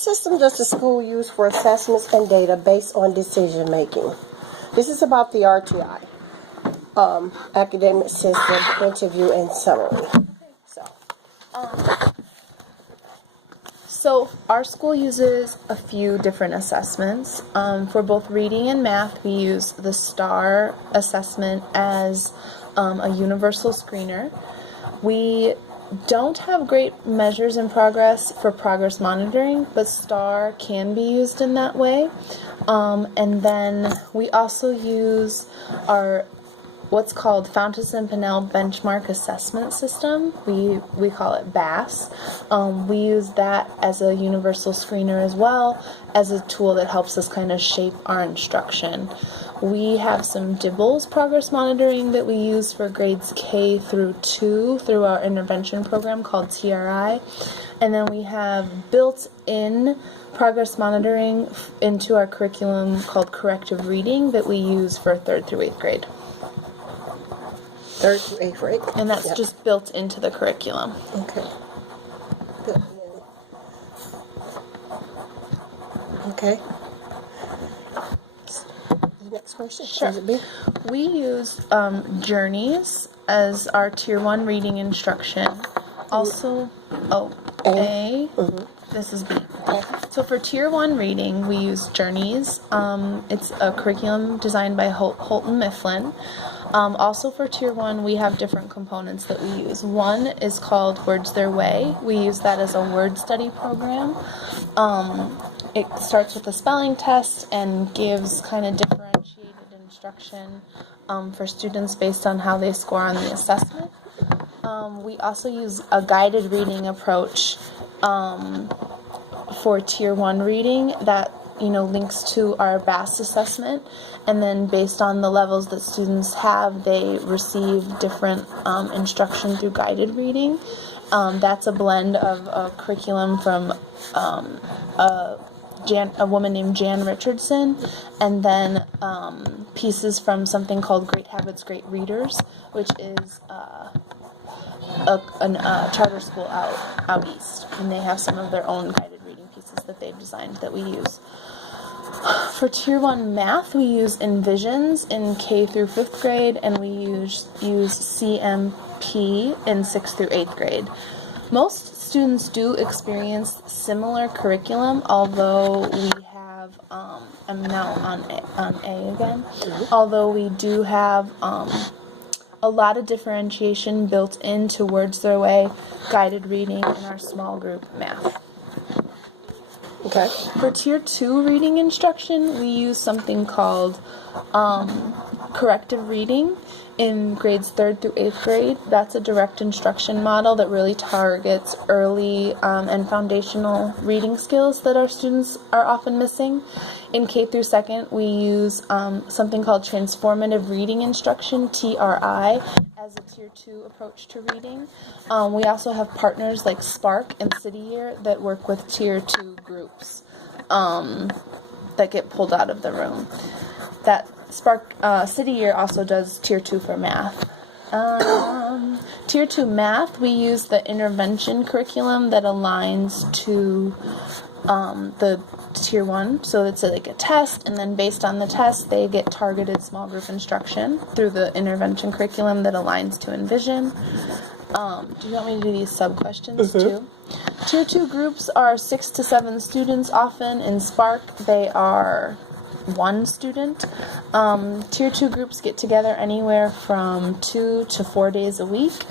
system does the school use for assessments and data based on decision making? This is about the RTI, academic system, interview, and summary. So our school uses a few different assessments. For both reading and math, we use the STAR assessment as a universal screener. We don't have great measures in progress for progress monitoring, but STAR can be used in that way. And then we also use our what's called Fountas and Pinnell Benchmark Assessment System. We call it BASS. We use that as a universal screener as well as a tool that helps us kind of shape our instruction. We have some DIBELS progress monitoring that we use for grades K through 2 through our intervention program called TRI. And then we have built-in progress monitoring into our curriculum called corrective reading that we use for 3rd through 8th grade. 3rd through 8th grade. And that's just built into the curriculum. Okay. Good. Okay. The next question. Sure. We use Journeys as our Tier 1 reading instruction. Also, A. This is B. Okay. So for Tier 1 reading, we use Journeys. It's a curriculum designed by Houghton Mifflin. Also for Tier 1, we have different components that we use. One is called Words Their Way. We use that as a word study program. It starts with a spelling test and gives kind of differentiated instruction for students based on how they score on the assessment. We also use a guided reading approach for Tier 1 reading that links to our BASS assessment, and then based on the levels that students have, they receive different instruction through guided reading. That's a blend of a curriculum from a woman named Jan Richardson, and then pieces from something called Great Habits, Great Readers, which is a charter school out east, and they have some of their own guided reading pieces that they've designed that we use. For Tier 1 math, we use Envisions in K through 5th grade, and we use CMP in 6th through 8th grade. Most students do experience similar curriculum, although we have, I'm now on A again, although we do have a lot of differentiation built into Words Their Way, guided reading, and our small group math. Okay. For Tier 2 reading instruction, we use something called corrective reading in grades 3rd through 8th grade. That's a direct instruction model that really targets early and foundational reading skills that our students are often missing. In K through 2nd, we use something called transformative reading instruction, TRI, as a Tier 2 approach to reading. We also have partners like Spark and City Year that work with Tier 2 groups that get pulled out of the room. That Spark City Year also does Tier 2 for math. Tier 2 math, we use the intervention curriculum that aligns to the Tier 1. So it's like a test, and then based on the test, they get targeted small group instruction through the intervention curriculum that aligns to Envision. Do you want me to do these sub-questions too? Tier 2 groups are 6 to 7 students often. In Spark, they are 1 student. Tier 2 groups get together anywhere from 2 to 4 days a week.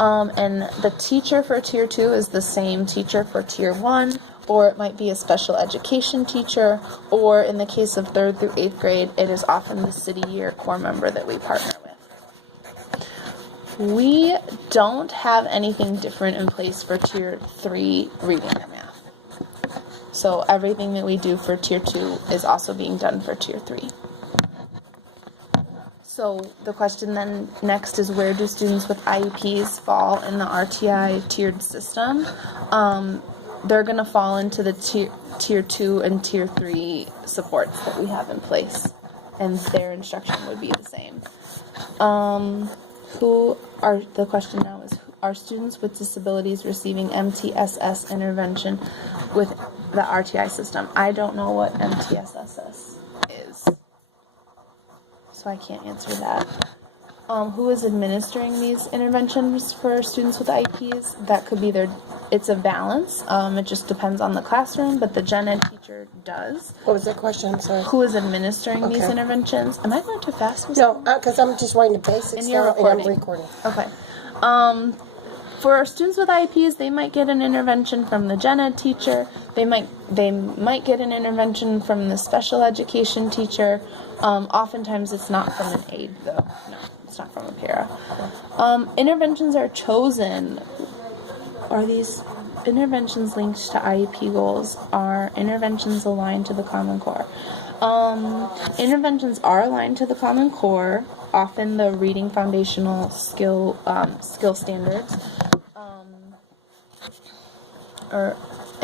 And the teacher for Tier 2 is the same teacher for Tier 1, or it might be a special education teacher, or in the case of 3rd through 8th grade, it is often the City Year core member that we partner with. We don't have anything different in place for Tier 3 reading or math. So everything that we do for Tier 2 is also being done for Tier 3. So the question then next is, where do students with IEPs fall in the RTI tiered system? They're going to fall into the tier 2 and Tier 3 supports that we have in place, and their instruction would be the same. The question now is, are students with disabilities receiving MTSS intervention with the RTI system. I don't know what MTSSS is, so I can't answer that. Who is administering these interventions for students with IEPs? That could be it's a balance. It just depends on the classroom, but the gen ed teacher does. What was that question? I'm sorry. Who is administering these Okay. interventions? Am I going too fast? No, because I'm just writing the basics And you're down and I'm recording. recording. Okay. For students with IEPs, they might get an intervention from the gen ed teacher. They might get an intervention from the special education teacher. Oftentimes, it's not from an aide, though. No, it's not from a para. Interventions are chosen. Are these interventions linked to IEP goals? Are interventions aligned to the Common Core? Interventions are aligned to the Common Core, often the reading foundational skill standards, or